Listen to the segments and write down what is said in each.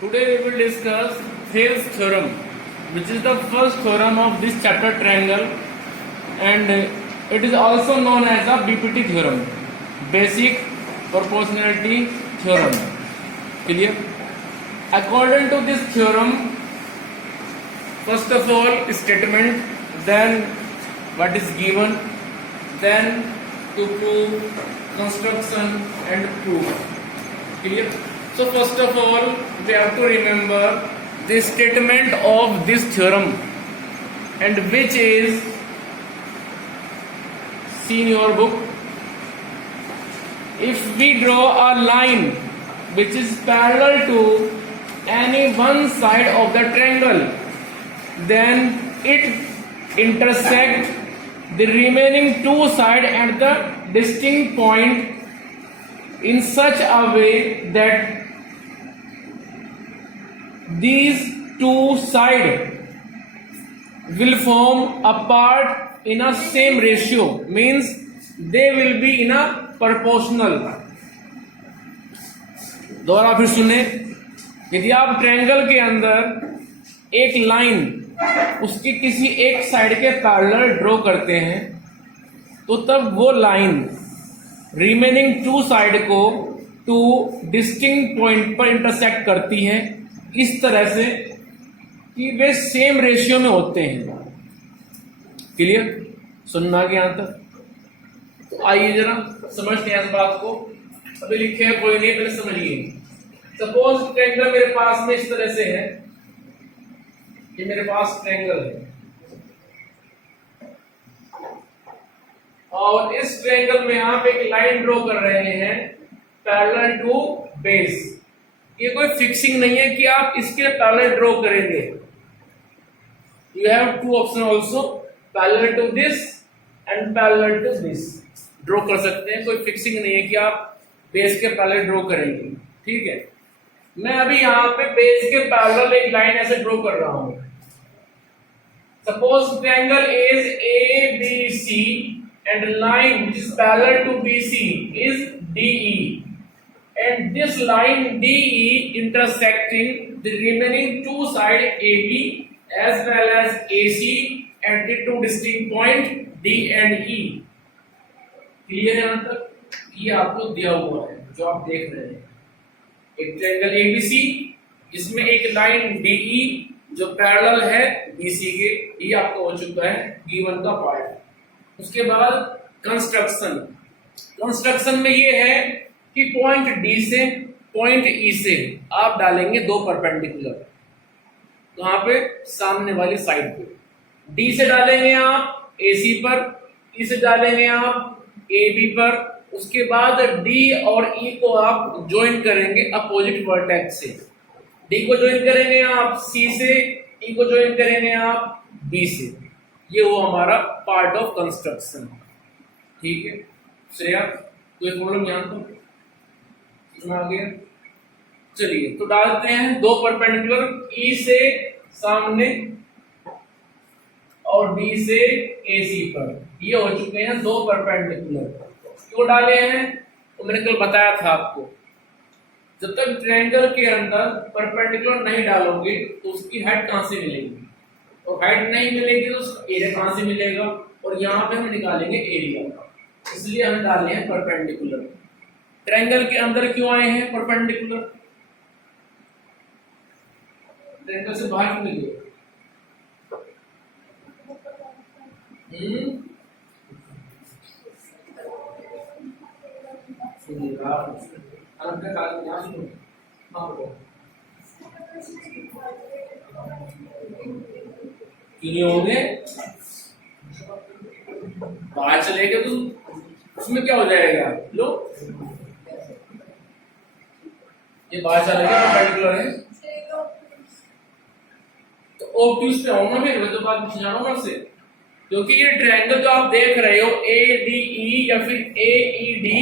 Today we will discuss Thales theorem, which is the first theorem of this chapter triangle, and it is also known as the BPT theorem, basic proportionality theorem. Clear? According to this theorem, first of all statement, then what is given, then to prove, construction and proof. Clear? So first of all, we have to remember the statement of this theorem, and which is, see in your book, if we draw a line which is parallel to any one side of the triangle, then it intersects the remaining two sides at the distinct point in such a way that these two sides will form a part in a same ratio, means they will be in a proportional. दोबारा फिर सुने, यदि आप triangle के अंदर एक line उसकी किसी एक साइड के पैरेलल ड्रॉ करते हैं, तो तब वो लाइन रिमेनिंग टू साइड को टू डिस्टिंक्ट पॉइंट पर इंटरसेक्ट करती है इस तरह से कि वे सेम रेशियो में होते हैं. क्लियर? सुनना के यहां तक? तो आइए जरा समझते हैं इस बात को. अभी लिखे हैं कोई नहीं, पहले समझिए. सपोज ट्रायंगल मेरे पास में इस तरह से है, ये मेरे पास ट्रायंगल है, और इस ट्रायंगल में आप एक लाइन ड्रॉ कर रहे हैं पैरेलल टू बेस. ये कोई फिक्सिंग नहीं है कि आप इसके पैरेलल ड्रॉ करेंगे. You have two option also, parallel to this and parallel to this draw कर सकते हैं. कोई फिक्सिंग नहीं है कि आप बेस के पैरेलल ड्रॉ करेंगे. ठीक है, मैं अभी यहाँ पे बेस के पैरेलल एक लाइन ऐसे ड्रॉ कर रहा हूं. Suppose triangle is A B C and line which is parallel to B C is D E, and this line DE intersecting the remaining two sides AB as well as AC at the two distinct point D and E. Clear है यहां तक? ये आपको दिया हुआ है जो आप देख रहे हैं, एक ट्रायंगल ABC, इसमें एक लाइन DE जो पैरेलल है BC के. ये आपको हो चुका है गिवन का पार्ट. उसके बाद कंस्ट्रक्शन में ये है कि पॉइंट डी से पॉइंट ई से आप डालेंगे दो परपेंडिकुलर. कहां पे? सामने वाली साइड पे. डी से डालेंगे आप एसी पर, ई से डालेंगे आप एबी पर. उसके बाद डी और ई को आप ज्वाइन करेंगे अपोजिट वर्टेक्स से. डी को ज्वाइन करेंगे आप सी से, ई को ज्वाइन करेंगे आप बी से. ये वो हमारा पार्ट ऑफ कंस्ट्रक्शन. ठीक है श्रेया, कोई प्रॉब्लम यहां तो आ गया? चलिए तो डालते हैं दो परपेंडिकुलर, ई से सामने और डी से एसी पर. ये हो चुके हैं दो परपेंडिकुलर. क्यों डाले हैं? तो मैंने कल बताया था आपको, जब तक ट्रायंगल के अंदर परपेंडिकुलर नहीं डालोगे तो उसकी हाइट कहां से मिलेगी, और हाइट नहीं मिलेगी तो उसका एरिया कहां से मिलेगा, और यहाँ पे हम निकालेंगे एरिया. इसलिए हम डाले हैं परपेंडिकुलर. ट्रायंगल के अंदर क्यों आए हैं परपेंडिकुलर? ट्रायंगल से बाहर क्यों नहीं गए? क्यों हो गए? बाहर चले गए तो उसमें क्या हो जाएगा? लो ये बाहर चला गया, परपेंडिकुलर है तो ऑब्ट्यूज पे होना, फिर तो बात पूछ जाना से, क्योंकि ये ट्रायंगल जो आप देख रहे हो ए डी ई या फिर ए ई डी,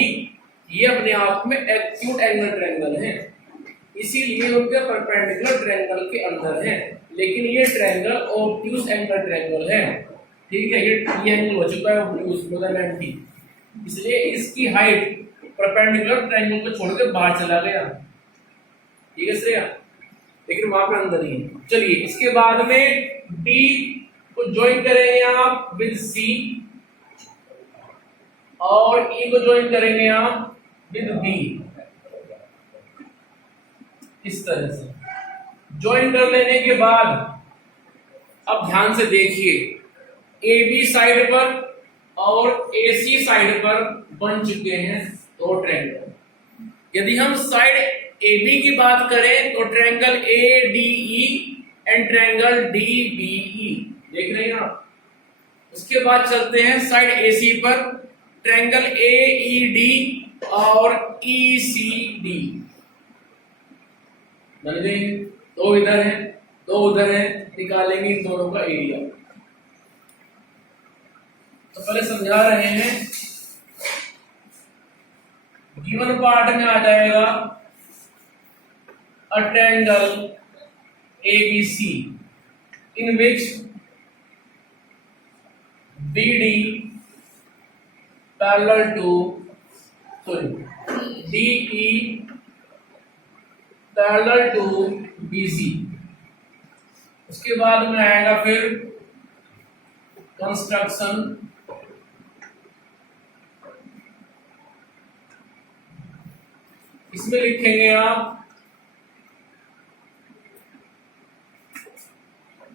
ये अपने आप में एक्यूट एंगल ट्रायंगल है, इसीलिए उनके परपेंडिकुलर ट्रायंगल के अंदर है. लेकिन ये ट्रायंगल ऑब्ट्यूज एंगल ट्रायंगल है. ठीक है, ये एंगल हो चुका है ऑब्ट्यूज मोर देन 90, इसलिए इसकी हाइट परपेंडिकुलर ट्रायंगल को छोड़ के बाहर चला गया. ठीक है श्रेया? लेकिन वहां पे अंदर ही है। चलिए इसके बाद में डी को ज्वाइन करेंगे आप विद सी और ई को ज्वाइन करेंगे आप विद बी। इस तरह से ज्वाइन कर लेने के बाद अब ध्यान से देखिए, ए बी साइड पर और ए सी साइड पर बन चुके हैं दो ट्रायंगल। यदि हम साइड ए बी की बात करें तो triangle A D E and triangle D B E, देख रहे हैं आप। उसके बाद चलते हैं साइड ए सी पर, ट्रायंगल ए ई डी और ई सी डी बन गए। दो इधर है दो उधर है, निकालेंगे इन दोनों का एरिया। तो पहले समझा रहे हैं, गिवन पार्ट में आ जाएगा a triangle ABC in which BD parallel to DE parallel to BC। उसके बाद में आएगा फिर कंस्ट्रक्शन, इसमें लिखेंगे आप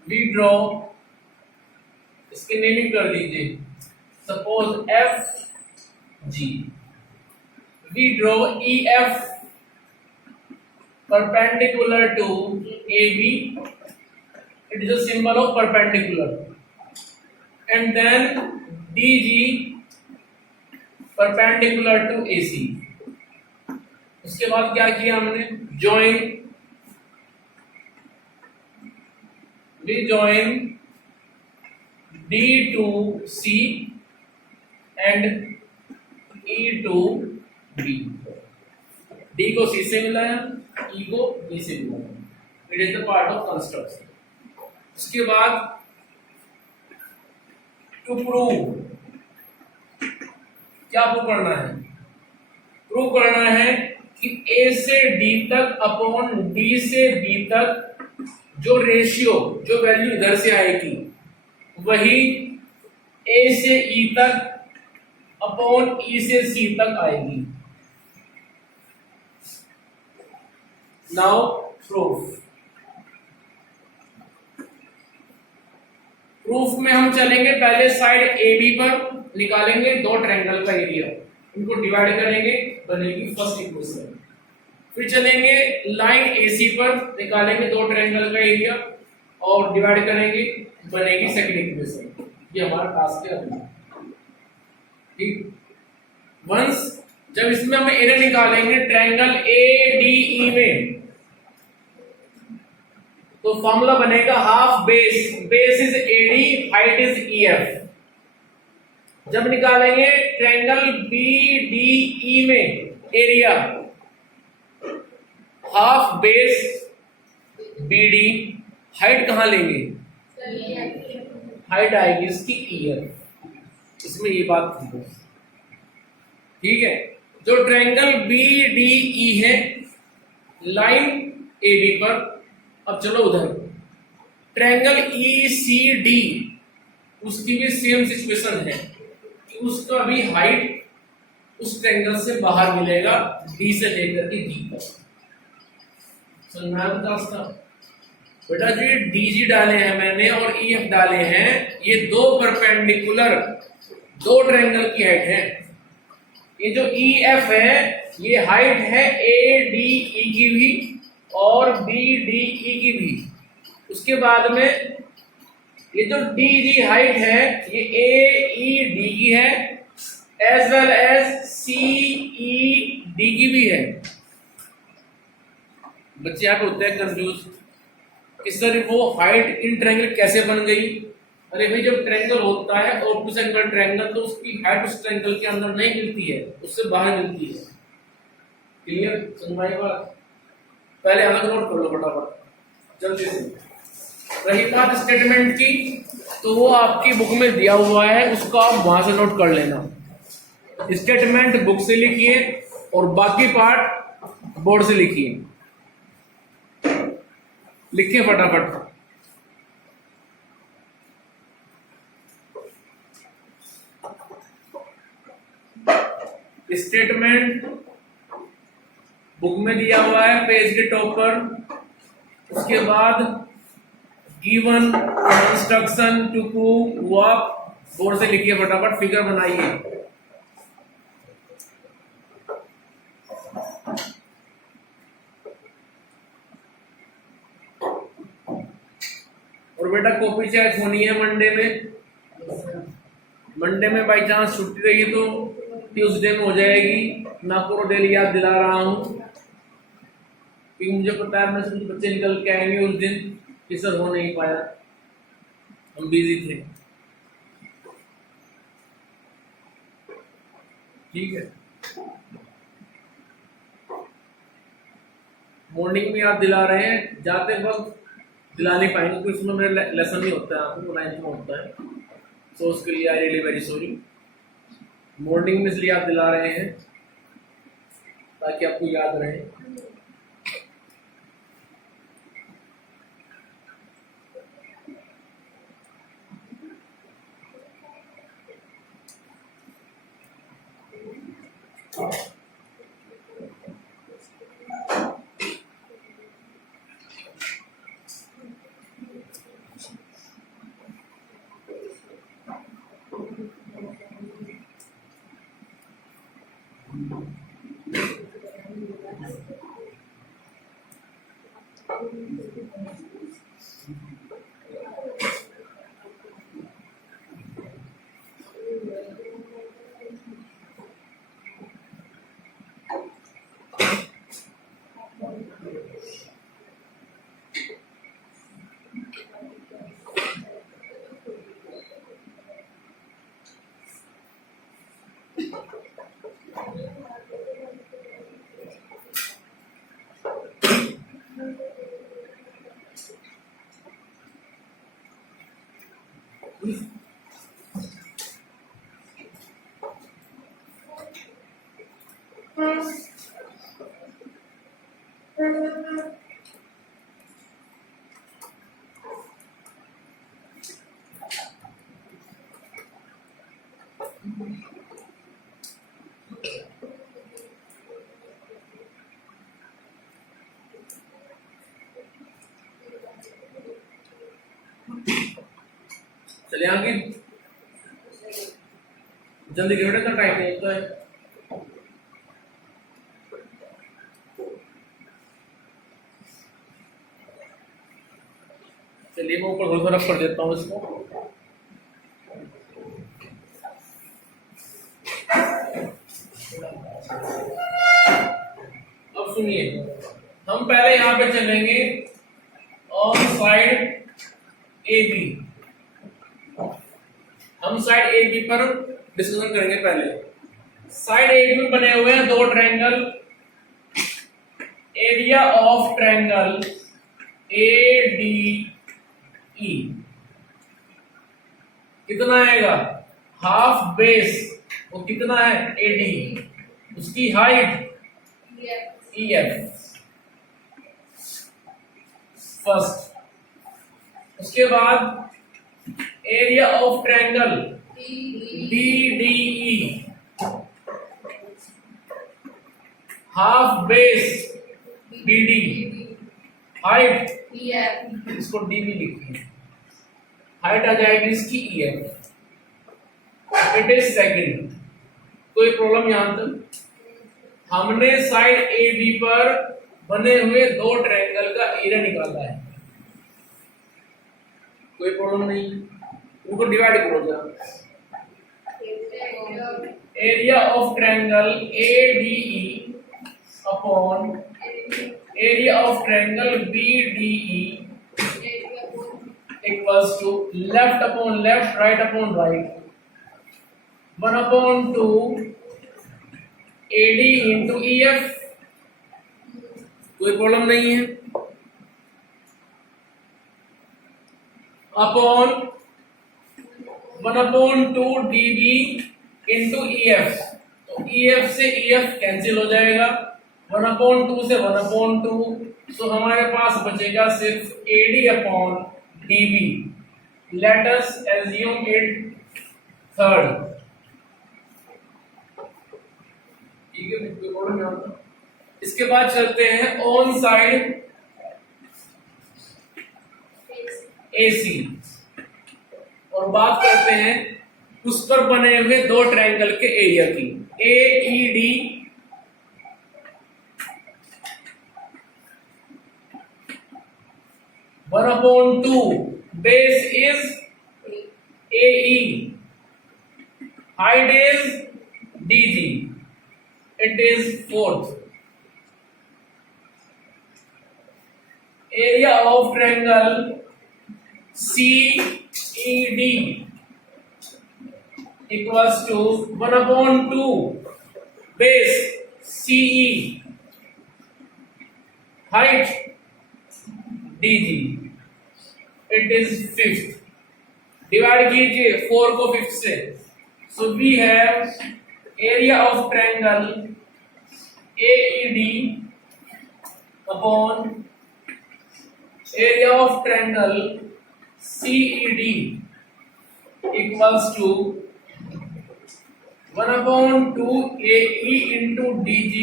वी ड्रॉ, इसकी नेमिंग कर दीजिए, suppose F G. We draw EF perpendicular to AB, it is a symbol of perpendicular, and then DG perpendicular to AC। उसके बाद क्या किया हमने, join, we join D to C and E to B। D को C से मिलाया, E को B से मिलाया। It is the part of construction. उसके बाद टू प्रूव, क्या प्रूव करना है, प्रूव करना है कि A से D तक अपॉन D से B तक जो रेशियो, जो वैल्यू इधर से आएगी वही A से E तक अपॉन E से C तक आएगी। नाउ प्रूफ, प्रूफ में हम चलेंगे पहले साइड AB पर, निकालेंगे दो ट्रायंगल का एरिया, इनको डिवाइड करेंगे, बनेगी फर्स्ट इक्वेशन। फिर चलेंगे लाइन AC पर, निकालेंगे दो ट्रायंगल का एरिया और डिवाइड करेंगे, बनेगी सेकंड इक्वेशन। ये हमारा टास्क है अभी, ठीक। वंस जब इसमें हम एरिया निकालेंगे ट्रायंगल ADE में, तो फॉर्मूला बनेगा half base, base is AD, height is EF। जब निकालेंगे ट्रायंगल BDE में area, half base BD, height कहां लेंगे, हाइट आएगी इसकी EF। इसमें ये बात थी, ठीक है। जो ट्रायंगल BDE है लाइन AB पर, अब चलो उधर ट्रायंगल ECD, उसकी भी सेम सिचुएशन है कि उसका भी हाइट उस ट्रायंगल से बाहर मिलेगा, D से लेकर के D तक। समझना था बेटा, जो ये DG डाले हैं मैंने और EF डाले हैं, ये दो परपेंडिकुलर दो ट्रायंगल की हाइट है। ये जो EF है ये हाइट है ADE की भी और BDE की भी। उसके बाद में ये जो DG हाइट है ये AED की है, एज वेल एज CED की भी है। बच्चे यहाँ पे होते हैं कंफ्यूज कि सर वो हाइट इन ट्रायंगल कैसे बन गई। अरे भाई, जब ट्रायंगल होता है ऑब्टूज एंगल ट्रायंगल, तो उसकी हाइट उस ट्रायंगल के अंदर नहीं मिलती है, उससे बाहर मिलती है। क्लियर, समझाई बात? पहले अलग नोट कर लो फटाफट जल्दी से। रही बात स्टेटमेंट की, तो वो आपकी बुक में दिया हुआ है, उसको आप वहां से नोट कर लेना। स्टेटमेंट बुक से लिखिए और बाकी पार्ट बोर्ड से लिखिए। लिखिए फटाफट। स्टेटमेंट बुक में दिया हुआ है पेज के टॉप पर। उसके बाद given construction to prove work, board से लिखिए फटाफट, फिगर बनाइए। और बेटा कॉपी चेक होनी है मंडे में। मंडे में बाई चांस छुट्टी रही तो ट्यूसडे में हो जाएगी। ना करो डेली, याद दिला रहा हूं क्योंकि मुझे पता है मैं से कुछ बच्चे निकल के आएंगे उस दिन कि सर हो नहीं पाया, हम बिजी थे। ठीक है, मॉर्निंग में आप दिला रहे हैं, जाते वक्त दिला नहीं पाएंगे क्योंकि उसमें मेरा लेसन नहीं होता है, आपको 9th में होता है, तो उसके लिए I really very sorry. Morning में इसलिए आप दिला रहे हैं ताकि आपको याद रहे। चलिए आगे जल्दी गिरने का टाइम नहीं होता है। चलिए मैं ऊपर थोड़ा रफ कर देता हूँ इसको। अब सुनिए, हम पहले यहाँ पे चलेंगे ऑन साइड ए बी। हम साइड ए बी पर डिस्कशन करेंगे। पहले साइड ए बी बने हुए हैं दो triangle. Area of triangle A D ई कितना आएगा? हाफ बेस, वो कितना है? एडी। उसकी हाइट ई एफ फर्स्ट। उसके बाद area of triangle D D E, half base B D, height इसको डी भी लिखिए, हाइट आ जाएगी इसकी E F. It is second. कोई प्रॉब्लम यहां तक? हमने साइड ए बी पर बने हुए दो ट्रायंगल का एरिया निकाला है, कोई प्रॉब्लम नहीं। उनको डिवाइड करो जरा। Area of triangle A D E upon area of triangle B D E equals to left upon left, right upon right, 1/2 AD into EF। कोई प्रॉब्लम नहीं है। अपॉन 1/2 DB into EF, तो EF से EF cancel हो जाएगा। 1/2 से 1/2 सो हमारे पास बचेगा सिर्फ AD upon DB। Let us assume it third. ठीक है, इसके बाद चलते हैं ऑन साइड AC और बात करते हैं उस पर बने हुए दो ट्रायंगल के एरिया की। AED 1/2 base is AE, height is DG, it is fourth। area of triangle CED equals to 1/2 base CE, height DG, it is fifth। Divide कीजिए 4 को 5 से। So we have area of triangle AED upon area of triangle CED equals to 1/2 AE into DG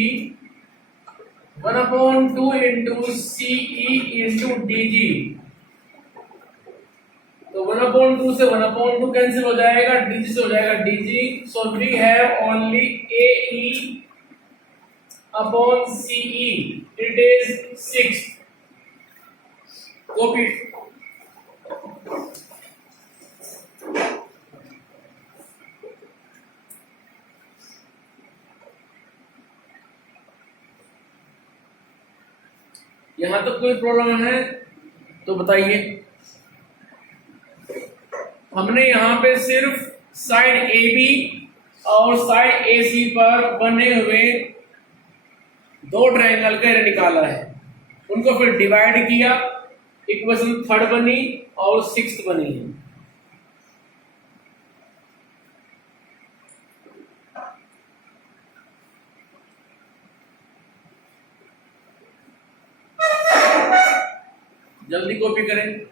1/2 into CE into DG। तो 1/2 से 1/2 cancel हो जाएगा, DG से हो जाएगा DG। So we have only AE upon CE, it is 6। Copy. यहां तक कोई प्रॉब्लम है तो बताइए। हमने यहां पे सिर्फ साइड AB और साइड AC पर बने हुए दो ट्रायंगल का एरिया निकाला है, उनको फिर डिवाइड किया, इक्वेशन थर्ड बनी और सिक्स्थ बनी है। जल्दी कॉपी करें।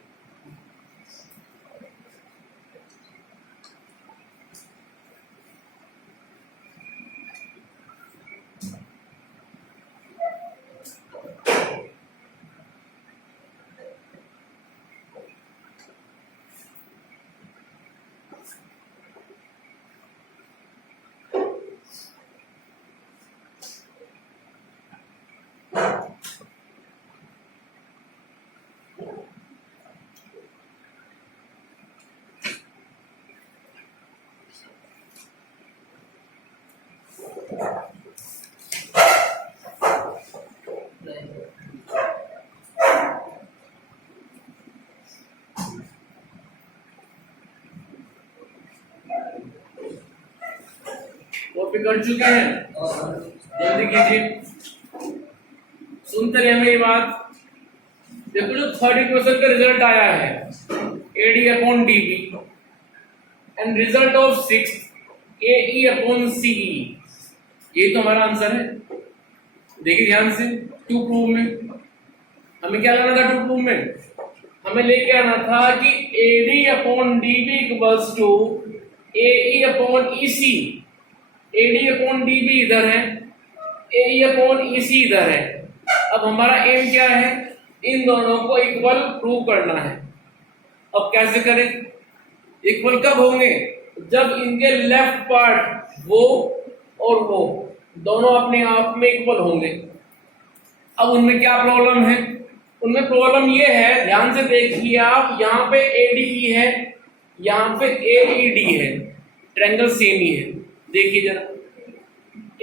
कॉपी कर चुके हैं, जल्दी कीजिए। सुनते रहिए मेरी बात। देखो जो थर्ड इक्वेशन का रिजल्ट आया है AD upon DB and result of sixth AE upon CE, ये तो हमारा आंसर है। देखिए ध्यान से, टू प्रूव में हमें क्या लाना था? टू प्रूव में हमें लेके आना था कि AD upon DB equals to AE upon EC। AD upon DB इधर है, AE अपॉन EC इधर है। अब हमारा एम क्या है? इन दोनों को इक्वल प्रूव करना है। अब कैसे करें? इक्वल कब होंगे? जब इनके लेफ्ट पार्ट वो और वो दोनों अपने आप में इक्वल होंगे। अब उनमें क्या प्रॉब्लम है? उनमें प्रॉब्लम ये है, ध्यान से देखिए आप, यहाँ पे ADE है, यहाँ पे AED है, ट्रायंगल सेम ही है। देखिए जरा,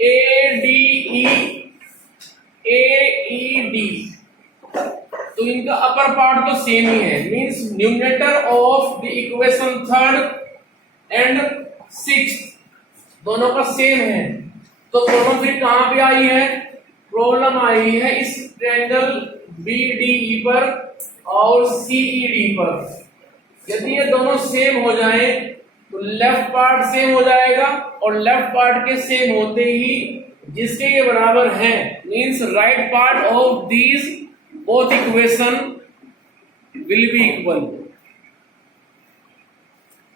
ADE AED, तो इनका अपर पार्ट तो सेम ही है, means numerator of the equation third and sixth दोनों का सेम है। तो प्रॉब्लम फिर कहां पे आई है? प्रॉब्लम आई है इस ट्रायंगल BDE पर और CED पर। यदि ये दोनों सेम हो जाए तो लेफ्ट पार्ट सेम हो जाएगा, और लेफ्ट पार्ट के सेम होते ही जिसके ये बराबर हैं, means right part of these both equation will be equal.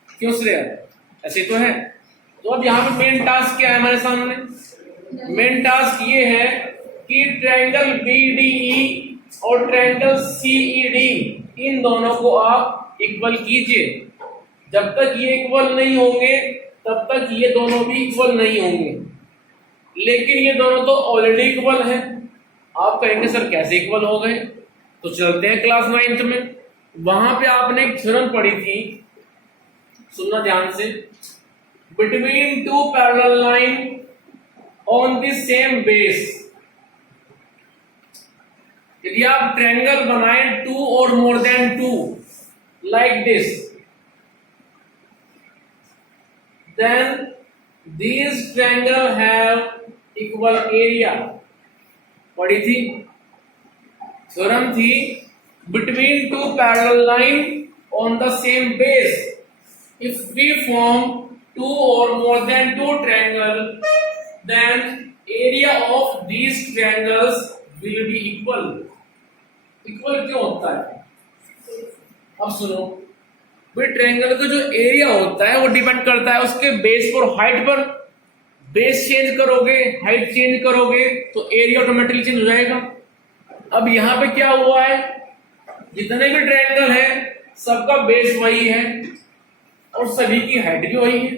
क्यों श्रेया? ऐसे तो है। तो अब यहाँ पे मेन टास्क क्या है हमारे सामने? मेन टास्क ये है कि ट्रायंगल BDE और ट्रायंगल CED इन दोनों को आप इक्वल कीजिए। जब तक ये इक्वल नहीं होंगे तब तक ये दोनों भी इक्वल नहीं होंगे। लेकिन ये दोनों तो ऑलरेडी इक्वल हैं। आप कहेंगे सर कैसे इक्वल हो गए? तो चलते हैं क्लास 9th में, वहां पे आपने एक थ्योरम पढ़ी थी, सुनना ध्यान से। Between two parallel line on the same base, यदि आप ट्रायंगल बनाए 2 और more than 2 like this, then these triangle have equal area। पढ़ी थी, थ्योरम थी between two parallel line on the same base, if we form 2 or more than 2 triangle, then area of these triangles will be equal। Equal क्यों होता है? अब सुनो, भाई triangle का जो एरिया होता है वो डिपेंड करता है उसके बेस पर, हाइट पर। बेस चेंज करोगे, हाइट चेंज करोगे तो एरिया ऑटोमेटिकली चेंज हो जाएगा। अब यहाँ पे क्या हुआ है, जितने भी ट्रायंगल है सबका बेस वही है और सभी की हाइट भी वही है,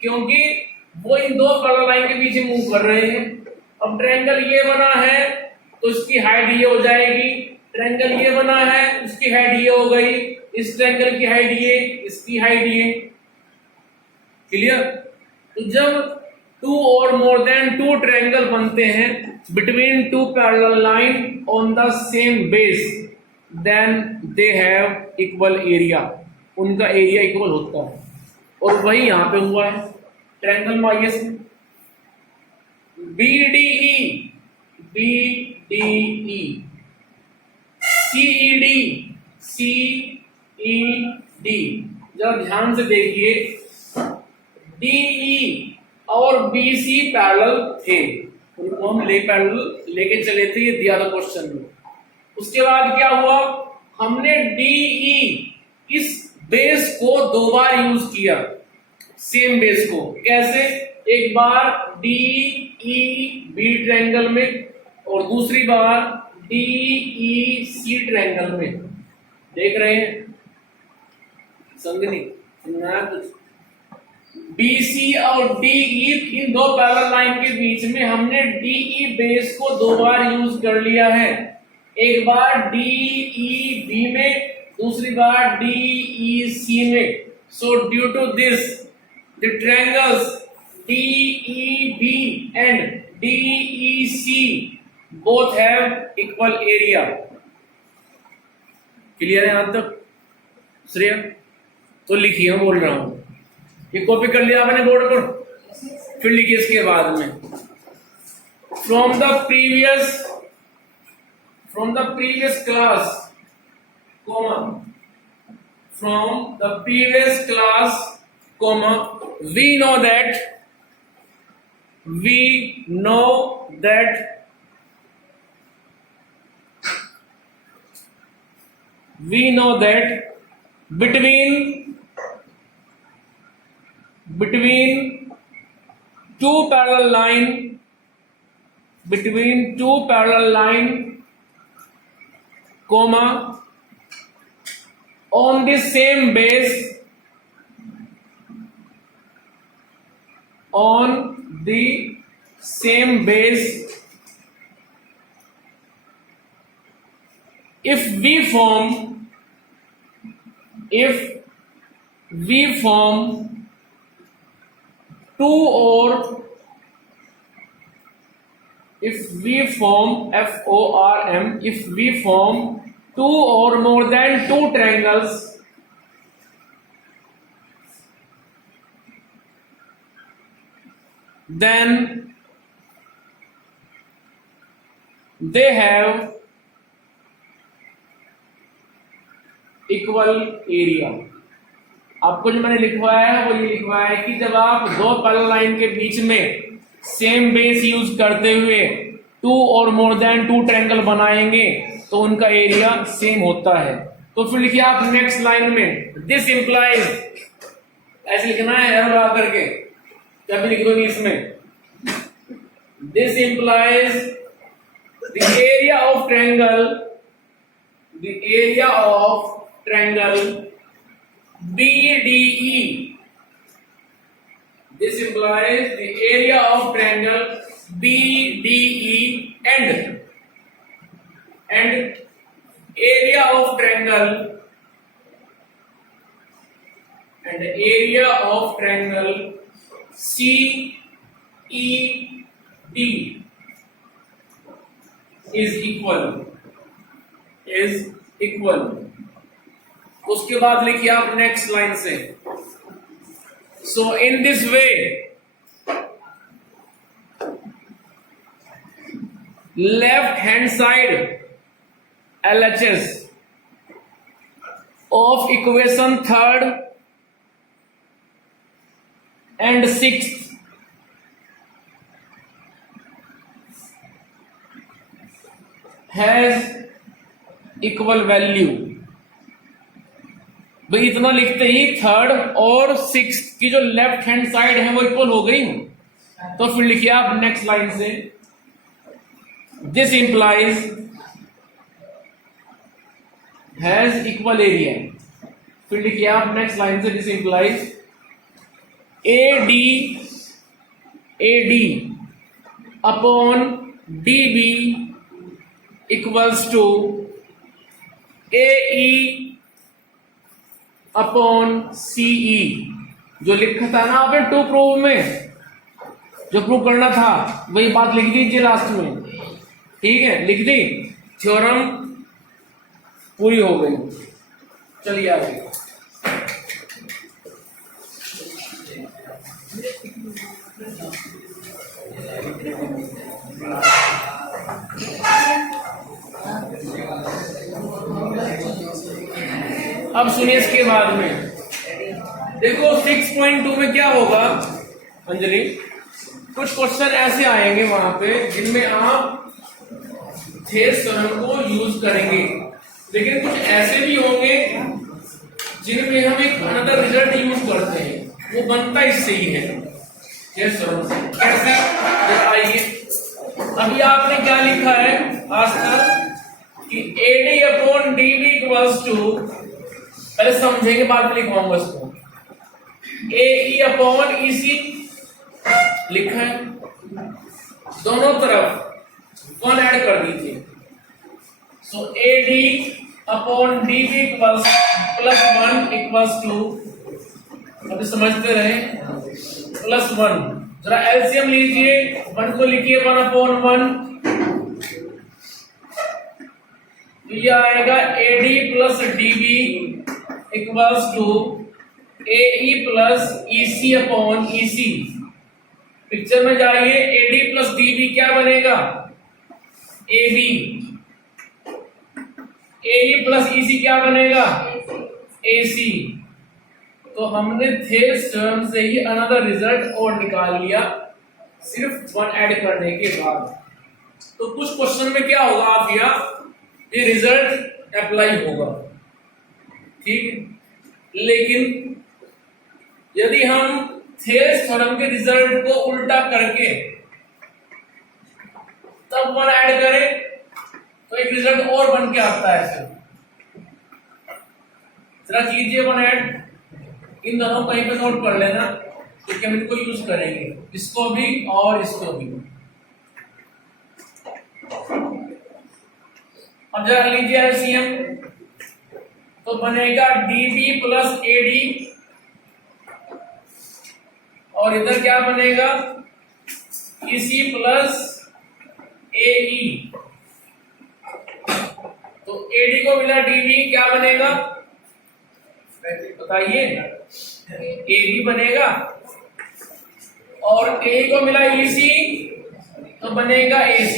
क्योंकि वो इन दो पैरेलल लाइन के बीच मूव कर रहे हैं। अब ट्रायंगल ये बना है तो इसकी हाइट ये हो जाएगी, ट्रायंगल ये बना है उसकी हाइट ये हो गई, इस ट्रायंगल की हाइट ये, इसकी हाइट ये। क्लियर? तो जब 2 और मोर देन 2 ट्रायंगल बनते हैं between two parallel line on the same base, then they have equal area. उनका एरिया इक्वल होता है, और वही यहां पे हुआ है ट्रायंगल माइनस BDE, CED। जरा ध्यान से देखिए, DE और BC पैरेलल थे, उनको हम पैरेलल लेके चले थे, ये दिया था क्वेश्चन में। उसके बाद क्या हुआ, हमने DE इस बेस को 2 बार यूज किया, सेम बेस को। कैसे? एक बार DEB ट्रायंगल में और दूसरी बार DEC ट्रायंगल में। देख रहे हैं? संगनी सुनना कुछ? BC और DE इन दो पैरेलल लाइन के बीच में हमने DE बेस को 2 बार यूज कर लिया है। एक बार DEB में, दूसरी बार DEC में। So due to this the triangles DEB and DEC both have equal area। Clear है यहां तक श्रेया? तो लिखिए, मैं बोल रहा हूं, ये कॉपी कर लिया आपने बोर्ड पर, फिर लिखिए इसके बाद में। From the previous class, comma, from the previous class, comma, we know that between two parallel line, comma, on the same base, if we form 2 or if we form if we form 2 or more than 2 triangles, then they have equal area. आपको जो मैंने लिखवाया है वो ये लिखवाया है कि जब आप 2 पैरेलल लाइन के बीच में सेम बेस यूज करते हुए 2 और मोर देन 2 ट्रायंगल बनाएंगे तो उनका एरिया सेम होता है। तो फिर लिखिए आप नेक्स्ट लाइन में, दिस इंप्लाइज, ऐसे लिखना है एरो लगा करके, क्या भी लिख दो इसमें, this implies the area of triangle, the area of triangle BDE, this implies the area of triangle BDE and area of triangle CED is equal। उसके बाद लिखिए आप नेक्स्ट लाइन से, so in this way left hand side LHS of equation third and sixth has equal value। भाई इतना लिखते ही third और six की जो लेफ्ट हैंड साइड है वो इक्वल हो गई। तो फिर लिखिए आप नेक्स्ट लाइन से, this implies has equal area. फिर लिखिए आप नेक्स्ट लाइन से, this implies AD upon DB equals to AE upon CE। जो लिखा था ना आपने टू प्रूव में, जो प्रूव करना था वही बात लिख दीजिए लास्ट में, ठीक है, लिख दी, थ्योरम पूरी हो गई। चलिए आगे, अब सुनिए इसके बाद में देखो 6.2 में क्या होगा अंजलि, कुछ क्वेश्चन ऐसे आएंगे वहां पे जिनमें आप थेस थ्योरम को यूज करेंगे, लेकिन कुछ ऐसे भी होंगे जिनमें हम एक अनदर रिजल्ट यूज करते हैं, वो बनता इससे ही है थेस थ्योरम से। कैसे, आइए अभी आपने क्या लिखा है आज तक कि AD upon DB equals to, पहले समझेंगे बाद में लिखवाऊंगा इसको, AE अपॉन EC लिखा है, दोनों तरफ 1 ऐड कर दीजिए, so AD upon DB equals +1 equals to, अभी समझते रहे, +1, जरा एलसीएम लीजिए, 1 को लिखिए 1/1, ये आएगा AD plus DB equals to AE plus EC upon EC। Picture में जाइए, AD प्लस DB क्या बनेगा, AB, AE प्लस EC क्या बनेगा, AC। तो हमने थेस थ्योरम से ही अनदर रिजल्ट और निकाल लिया सिर्फ 1 ऐड करने के बाद। तो कुछ क्वेश्चन में क्या होगा आप ये रिजल्ट अप्लाई होगा, ठीक, लेकिन यदि हम थेस थ्योरम के रिजल्ट को उल्टा करके तब 1 ऐड करें तो एक रिजल्ट और बन के आता है ऐसे। जरा कीजिए 1 ऐड, इन दोनों कहीं पे नोट कर लेना क्योंकि हम इनको यूज करेंगे, इसको भी और इसको भी। अब जरा लीजिए एलसीएम, तो बनेगा DB प्लस AD, और इधर क्या बनेगा EC प्लस AE। तो AD को मिला DB, क्या बनेगा बताइए, AB बनेगा, और AE को मिला EC तो बनेगा AC।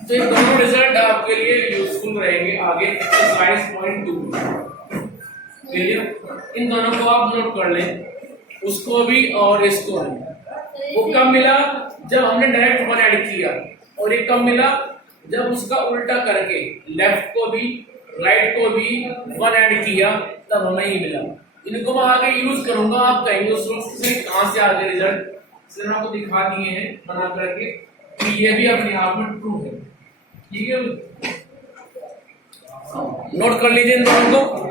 तो ये दोनों रिजल्ट आपके लिए यूजफुल रहेंगे आगे एक्सरसाइज 0.2। क्लियर, इन दोनों को आप नोट कर लें, उसको भी और इसको भी। वो कब मिला, जब हमने डायरेक्ट 1 ऐड किया, और ये कब मिला जब उसका उल्टा करके लेफ्ट को भी राइट को भी 1 ऐड किया तब हमें ही मिला। इनको मैं आगे यूज करूंगा, आप कहेंगे उस वक्त से कहां से आ गए रिजल्ट, सिर्फ आपको दिखा दिए हैं बना करके कि ये भी अपने आप में ट्रू है। ठीक है, नोट कर लीजिए इन दोनों को।